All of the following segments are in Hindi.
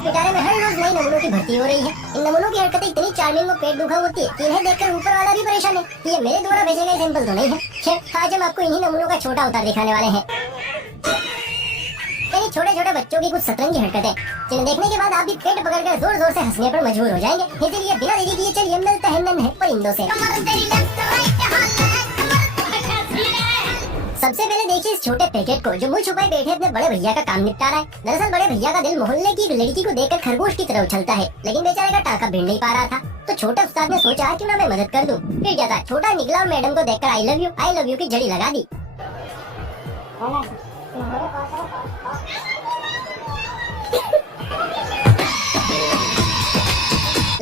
पिटारे में हर रोज नए नमूनों की भर्ती हो रही है। इन नमूनों की हरकतें इतनी चार्मिंग और पेट दुखा होती है कि इन्हें देखकर ऊपर वाला भी परेशान है कि ये मेरे द्वारा भेजे गए सैंपल तो नहीं है। खैर, आज हम आपको इन्हीं नमूनों का छोटा अवतार दिखाने वाले हैं, यानी छोटे छोटे बच्चों की कुछ सतरंगी हरकतें, जिन्हें देखने के बाद आप भी पेट पकड़कर जोर जोर से हंसने पर मजबूर हो जाएंगे। इसलिए बिना देरी किए चलिए मिलते हैं नन्हे परिंदों से। सबसे पहले देखिए इस छोटे पैकेट को, जो मुंह छुपाए बैठे अपने बड़े भैया का काम निपटा रहा है। दरअसल बड़े भैया का दिल मोहल्ले की एक लड़की को देखकर खरगोश की तरह उछलता है, लेकिन बेचारे का टाका भिड़ नहीं पा रहा था। तो छोटे उस्ताद ने सोचा क्यों ना मैं मदद कर दूं। फिर क्या था, छोटा निकला और मैडम को देखकर आई लव यू की जड़ी लगा दी।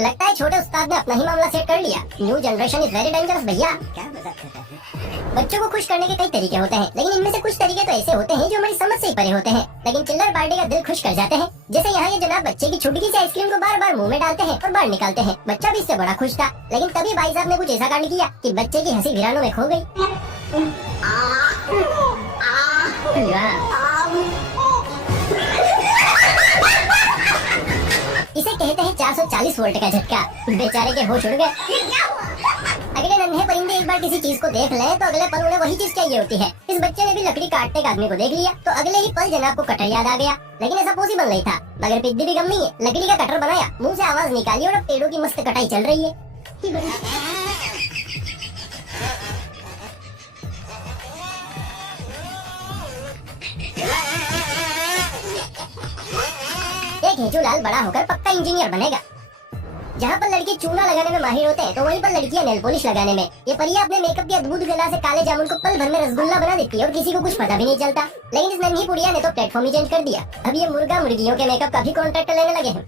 लगता है छोटे उस्ताद ने अपना ही मामला सेट कर लिया। New generation is very dangerous भैया। क्या मजाक करता है। बच्चों को खुश करने के कई तरीके होते हैं, लेकिन इनमें से कुछ तरीके तो ऐसे होते हैं जो हमारी समझ से ही परे होते हैं, लेकिन चिल्लर पार्टी का दिल खुश कर जाते हैं। जैसे यहाँ ये जनाब बच्चे की छुटकी से आइसक्रीम को बार बार मुंह में डालते हैं और बाहर निकालते हैं। बच्चा भी इससे बड़ा खुश था, लेकिन तभी भाई साहब ने कुछ ऐसा कांड किया कि बच्चे की हंसी वीरानों में खो गई। इसे कहते हैं 440 वोल्ट का झटका। बेचारे के होश उड़ गए। अगले नन्हे परिंदे एक बार किसी चीज को देख ले तो अगले पल उन्हें वही चीज चाहिए होती है। इस बच्चे ने भी लकड़ी काटते एक आदमी को देख लिया तो अगले ही पल जनाब को कटर याद आ गया, लेकिन ऐसा पॉसिबल नहीं था। मगर पिद्दी भी गम नहीं है, लकड़ी का कटर बनाया, मुंह से आवाज निकाली और अब पेड़ों की मस्त कटाई चल रही है। एक हेजूलाल बड़ा होकर पक्का इंजीनियर बनेगा। जहाँ पर लड़के चूना लगाने में माहिर होते हैं तो वहीं पर लड़कियां नेल पॉलिश लगाने में। ये परियां अपने मेकअप की अद्भुत कला से काले जामुन को पल भर में रसगुल्ला बना देती है और किसी को कुछ पता भी नहीं चलता। लेकिन इस नन्ही पुड़िया ने तो प्लेटफॉर्म ही चेंज कर दिया। अब ये मुर्गा मुर्गियों के मेकअप का भी कॉन्ट्रैक्ट लेने लगे हैं।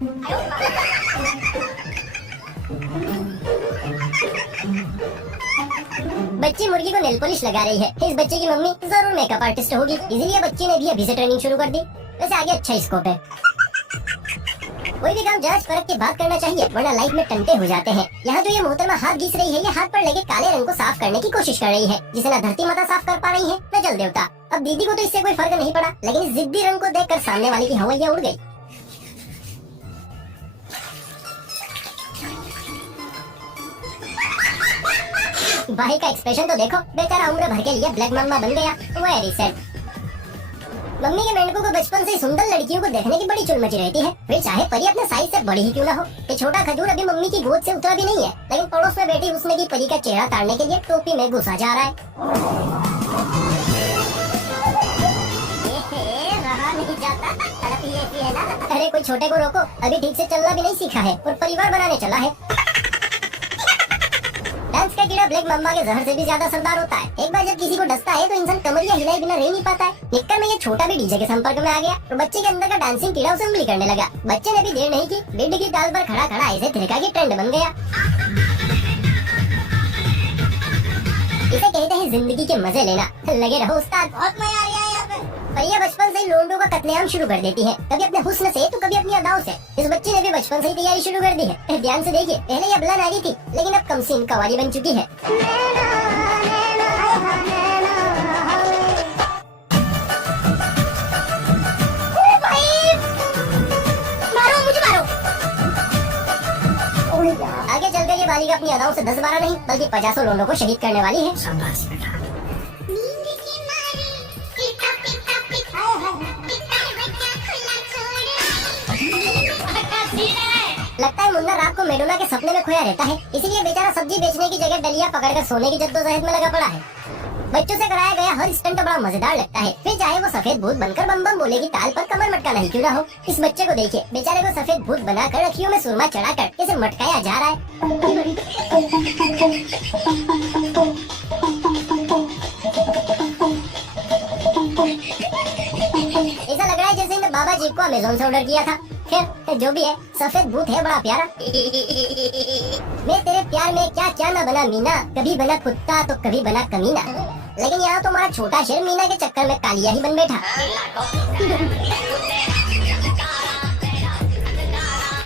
बच्ची मुर्गी को नेल पॉलिश लगा रही है। इस बच्चे की मम्मी जरूर मेकअप आर्टिस्ट होगी, इसलिए बच्ची ने भी अभी से ट्रेनिंग शुरू कर दी। वैसे आगे अच्छा स्कोप है। कोई भी काम जांच परख के बात करना चाहिए, वरना लाइफ में टंटे हो जाते हैं। यहाँ जो ये मोहतरमा हाथ घिस रही है, ये हाथ पर लगे काले रंग को साफ करने की कोशिश कर रही है, जिसे न धरती माता साफ कर पा रही है न जल देवता। अब दीदी को तो इससे कोई फर्क नहीं पड़ा, लेकिन इस जिद्दी रंग को देखकर सामने वाले की हवैया उड़ गई। भाई का एक्सप्रेशन तो देखो, बेचारा उम्र भर के लिए ब्लैक मम्मा बन गया। Very sad. मम्मी के मेंढकों को बचपन से सुंदर लड़कियों को देखने की बड़ी चुल मची रहती है, फिर चाहे परी अपने साइज से बड़ी ही क्यों ना हो। ये छोटा खजूर अभी मम्मी की गोद से उतरा भी नहीं है, लेकिन पड़ोस में बैठी उसने की परी का चेहरा ताड़ने के लिए टोपी में घुसा जा रहा है। रहा नहीं जाता, तड़प ही ऐसी है ना। अरे कोई छोटे को रोको, अभी ठीक से चलना भी नहीं सीखा है और परिवार बनाने चला है। डांस का कीड़ा ब्लैक मम्मा के जहर से भी ज्यादा असरदार होता है। एक बार जब किसी को डसता है तो इंसान कमरिया हिलाए बिना रह नहीं पाता है। निक्कर में ये छोटा भी डीजे के संपर्क में आ गया और बच्चे के अंदर का डांसिंग कीड़ा उसे उंगली करने लगा। बच्चे ने भी देर नहीं की, बेड की टाल पर खड़ा खड़ा ऐसे थिरका की ट्रेंड बन गया। इसे कहते हैं जिंदगी के मजे लेना। लगे रहो उस्ताद, बहुत मजा आ रहा है यहाँ पे। परियां बचपन से ही लोंडों का कत्लेआम शुरू कर देती हैं, कभी अपने हुस्न से तो कभी अपनी अदाओं से। इस बच्चे ने भी बचपन से ही तैयारी शुरू कर दी है। ध्यान से देखिए, पहले ये अबला नारी थी, लेकिन अब कमसीन कवारी बन चुकी है। आगे चलकर ये बालिका अपनी अदाओं से 10-12 नहीं बल्कि 50 लोंडों को शहीद करने वाली है। लगता है मुन्ना रात को मेडोना के सपने में खोया रहता है, इसीलिए बेचारा सब्जी बेचने की जगह डलिया पकड़कर सोने की जद्दोजहद में लगा पड़ा है। बच्चों से कराया गया हर स्टंट बड़ा मजेदार लगता है, फिर चाहे वो सफेद भूत बनकर बम बम बोले की ताल पर कमर मटकाना ही क्यों ना हो। इस बच्चे को देखिए, बेचारे को सफेद भूत बनाकर अखियों में सुरमा चढ़ाकर इसे मटकाया जा रहा है। ऐसा लग रहा है जैसे मैं बाबा जी को अमेज़न से ऑर्डर किया था। खैर जो भी है, सफेद भूत है बड़ा प्यारा। मैं तेरे प्यार में क्या क्या ना बना मीना, कभी बना कुत्ता तो कभी बना कमीना। लेकिन यहाँ तो हमारा छोटा शेर मीना के चक्कर में कालिया ही बन बैठा।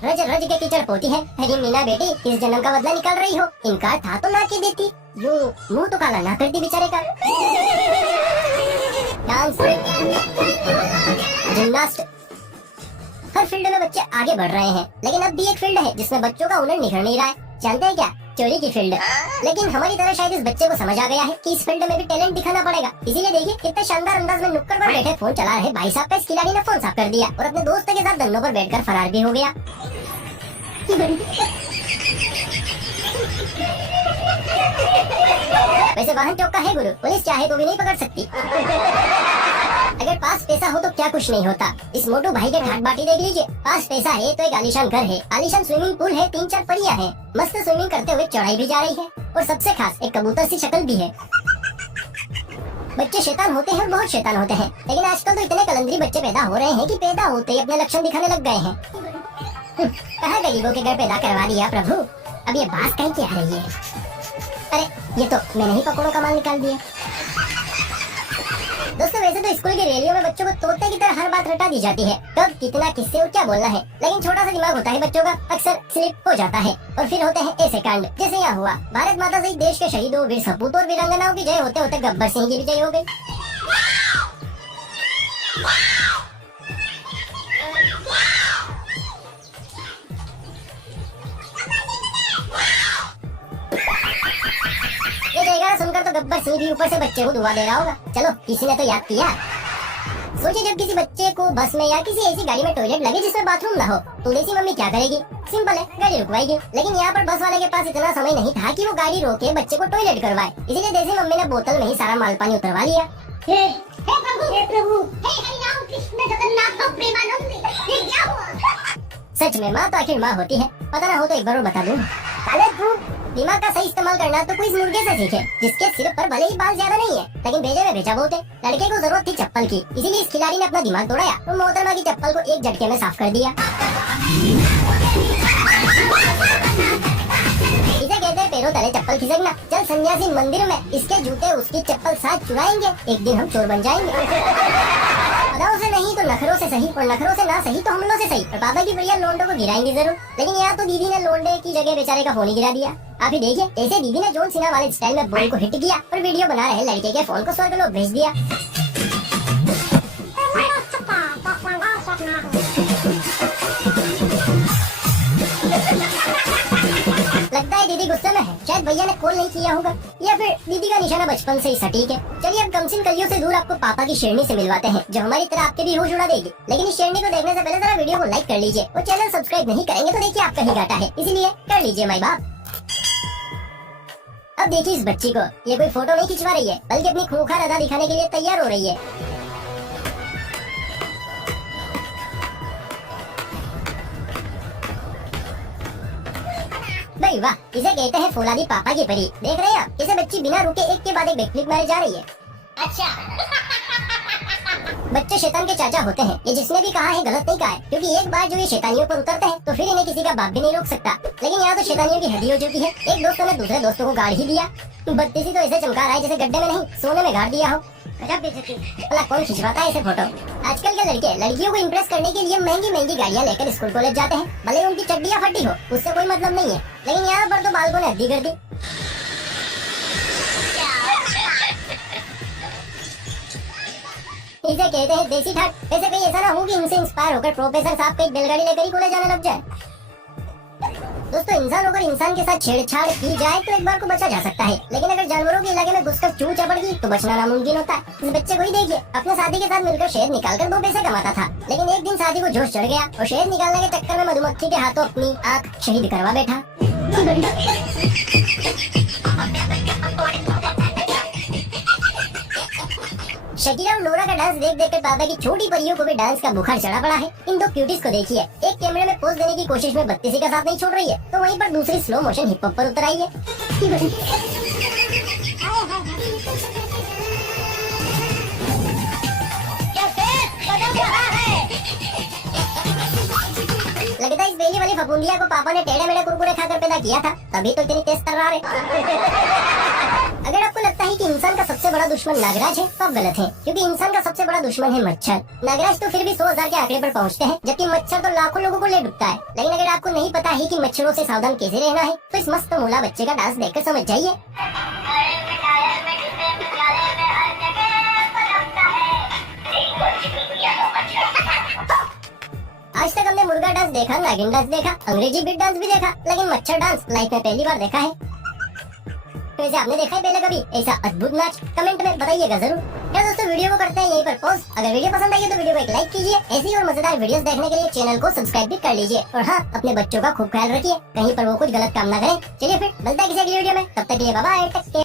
रज रज के कीचड़ पोती है। अरे मीना बेटी, इस जन्म का बदला निकाल रही हो, इनकार था तो ना के देती, यूं मुंह तो काला ना करती बेचारे का। डांस जिम्नास्ट हर फील्ड में बच्चे आगे बढ़ रहे हैं, लेकिन अब भी एक फील्ड है जिसमें बच्चों का हुनर निखर नहीं रहा है। जानते हैं क्या? चोरी की फील्ड। लेकिन हमारी तरह शायद इस बच्चे को समझ आ गया है कि इस फील्ड में भी टैलेंट दिखाना पड़ेगा। इसीलिए देखिए कितने शानदार अंदाज में नुक्कड़ पर बैठे फोन चला रहे भाई साहब का इस खिलाड़ी ने फोन साफ कर दिया और अपने दोस्त के साथ धन्नों पर बैठकर फरार भी हो गया। वैसे वाहन चौका है गुरु, पुलिस चाहे तो भी नहीं पकड़ सकती। अगर पास पैसा हो तो क्या कुछ नहीं होता। इस मोटू भाई के ठाट बाटी देख लीजिए। पास पैसा है तो एक आलीशान घर है, आलीशान स्विमिंग पूल है, 3-4 परियां हैं, मस्त स्विमिंग करते हुए चढ़ाई भी जा रही है और सबसे खास एक कबूतर सी शक्ल भी है। बच्चे शैतान होते हैं और बहुत शैतान होते हैं, लेकिन आजकल तो इतने कलंदरी बच्चे पैदा हो रहे हैं कि पैदा होते ही अपने लक्षण दिखाने लग गए हैं। कहाँ गरीबों के घर पैदा करवा दिया प्रभु, अब ये बात कहीं क्या आ रही है? अरे ये तो मैंने ही पकौड़ों का माल निकाल दिया। दोस्तों वैसे तो स्कूल की रैलियों में बच्चों को तोते की तरह हर बात रटा दी जाती है, कब कितना किससे और क्या बोलना है, लेकिन छोटा सा दिमाग होता है बच्चों का, अक्सर स्लिप हो जाता है और फिर होते हैं ऐसे कांड जैसे यहाँ हुआ। भारत माता सहित देश के शहीदों, वीर सपूतों और वीरांगनाओं की जय होते होते गब्बर सिंह की भी जय हो गई। ये जयकारा सुनकर तो गब्बर सिंह भी ऊपर से बच्चे को दुआ दे रहा होगा। चलो किसी ने तो याद किया। सोचिए जब किसी बच्चे को बस में या किसी ऐसी गाड़ी में टॉयलेट लगे जिसमें बाथरूम ना हो तो देसी मम्मी क्या करेगी? सिंपल है, गाड़ी रुकवाएगी। लेकिन यहाँ पर बस वाले के पास इतना समय नहीं था कि वो गाड़ी रोके बच्चे को टॉयलेट करवाए, इसीलिए देसी मम्मी ने बोतल में ही सारा माल पानी उतरवा लिया। हे प्रभु, हे प्रभु, हे हरि राम कृष्ण जगन्नाथ प्रेमानंद, ये क्या हुआ? सच में माँ तो आखिर माँ होती है। पता ना हो तो एक बार और बता दूं। अरे तू दिमाग का सही इस्तेमाल करना तो कोई इस मुर्गे से सीखे जिसके सिर पर भले ही बाल ज्यादा नहीं है, लेकिन भेजे में भेजा बहुत है। लड़के को जरूरत थी चप्पल की, इसीलिए इस खिलाड़ी ने अपना दिमाग दौड़ाया और मोहतरमा की चप्पल को एक झटके में साफ कर दिया। इसे कहते हैं पैरों तले चप्पल खिसकना। चल सन्यासी मंदिर में, इसके जूते उसकी चप्पल साथ चुराएंगे, एक दिन हम चोर बन जाएंगे। अदाओं से नहीं तो नखरों से सही, और नखरों से ना सही तो हमलों से सही। और बाबा की प्रिया लोंडो को गिराएंगे जरूर, लेकिन यहाँ तो दीदी ने लोंडे की जगह बेचारे का फोन ही गिरा दिया। आप ही देखिए ऐसे दीदी ने जॉन सीना वाले स्टाइल में बॉल को हिट किया और वीडियो बना रहे लड़के के फोन को स्वर्ग लोक भेज दिया। लगता है दीदी गुस्से में है, शायद भैया ने कॉल नहीं किया होगा, या फिर दीदी का निशाना बचपन से ही सटीक है। चलिए अब कमसिन कलियों से दूर आपको पापा की शेरनी से मिलवाते हैं, जो हमारी तरह आपके भी होश उड़ा देगी। लेकिन इस शेरनी को देखने से पहले जरा वीडियो को लाइक कर लीजिए और चैनल सब्सक्राइब नहीं करेंगे तो देखिए आपका ही घाटा है, इसलिए कर लीजिए माई बाप। अब देखिए इस बच्ची को, ये कोई फोटो नहीं खिंचवा रही है, बल्कि अपनी खूंखार अदा दिखाने के लिए तैयार हो रही है। भाई वाह, इसे कहते हैं फौलादी पापा की परी। देख रहे हैं आप, इसे बच्ची बिना रुके एक के बाद एक बैकफ्लिप मारे जा रही है। अच्छा बच्चे शैतान के चाचा होते हैं, ये जिसने भी कहा है गलत नहीं कहा है, क्योंकि एक बार जो ये शैतानियों पर उतरते हैं तो फिर इन्हें किसी का बाप भी नहीं रोक सकता। लेकिन यहाँ तो शैतानियों की हड्डी हो चुकी है। एक दोस्तों ने दूसरे दोस्तों को गाड़ ही दिया। बत्तीसी तो ऐसे चमका रहा है जैसे गड्ढे में नहीं सोने में गाड़ दिया हो। भला कौन खिंचवाता है ऐसे फोटो? आजकल के लड़के लड़कियों को इम्प्रेस करने के लिए महंगी महंगी गाड़ियाँ लेकर स्कूल कॉलेज जाते हैं, भले उनकी चड्डियाँ फटी हो, उससे कोई मतलब नहीं है। लेकिन यहाँ पर तो बालकों ने हड्डी कर दी। इसे कहते हैं देसी ठाट। ऐसे कहीं ऐसा ना हो कि इनसे इंस्पायर होकर प्रोफेसर साहब कहीं बैलगाड़ी लेकर ही कॉलेज जाने लग जाए। दोस्तों इंसान होकर इंसान के साथ छेड़छाड़ की जाए तो एक बार को बचा जा सकता है, लेकिन अगर जानवरों के इलाके में घुसकर चू चपड़ गई तो बचना नामुमकिन होता है। इस बच्चे को ही देखिए, अपने साथी के साथ मिलकर शहद निकालकर 2 पैसे कमाता था, लेकिन एक दिन साथी को जोश चढ़ गया और शहद निकालने के चक्कर में मधुमक्खी के हाथों अपनी आँख शहीद करवा बैठा। शकीरा और नोरा का डांस देख कर पापा की छोटी परियों को भी डांस का बुखार चढ़ा पड़ा है। इन दो क्यूटीज को देखिए, एक कैमरे में पोज देने की कोशिश में बत्तीसी का साथ नहीं छोड़ रही है, तो वहीं पर दूसरी स्लो मोशन हिप हॉप पर उतर आई है। लगता है इस बेली वाली फफूंदिया को पापा ने टेढ़े मेढ़े कुरकुरे खाकर पैदा किया था, तभी तो इतनी तेज तर्रार है। अगर आपको लगता है कि इंसान का सबसे बड़ा दुश्मन नागराज है तो आप गलत हैं, क्योंकि इंसान का सबसे बड़ा दुश्मन है मच्छर। नागराज तो फिर भी 100,000 के आंकड़े पर पहुंचते हैं, जबकि मच्छर तो लाखों लोगों को ले डुबता है। लेकिन अगर आपको नहीं पता है कि मच्छरों से सावधान कैसे रहना है, तो इस मस्त मूला बच्चे का डांस देखकर समझ जाइए। आज तक हमने मुर्गा डांस देखा, नागिन डांस देखा, अंग्रेजी बीट डांस भी देखा, लेकिन मच्छर डांस लाइफ में पहली बार देखा है। वैसे आपने देखा है पहले कभी ऐसा अद्भुत नाच? कमेंट में बताइएगा जरूर। क्या दोस्तों, वीडियो को करते हैं यहीं पर पॉज। अगर वीडियो पसंद आई तो वीडियो को एक लाइक कीजिए। ऐसी और मजेदार वीडियोस देखने के लिए चैनल को सब्सक्राइब भी कर लीजिए। और हाँ, अपने बच्चों का खूब ख्याल रखिए, कहीं पर वो कुछ गलत काम ना करें। चलिए फिर मिलता है किसी अगली वीडियो में, तब तक के लिए बाय बाय, टेक केयर।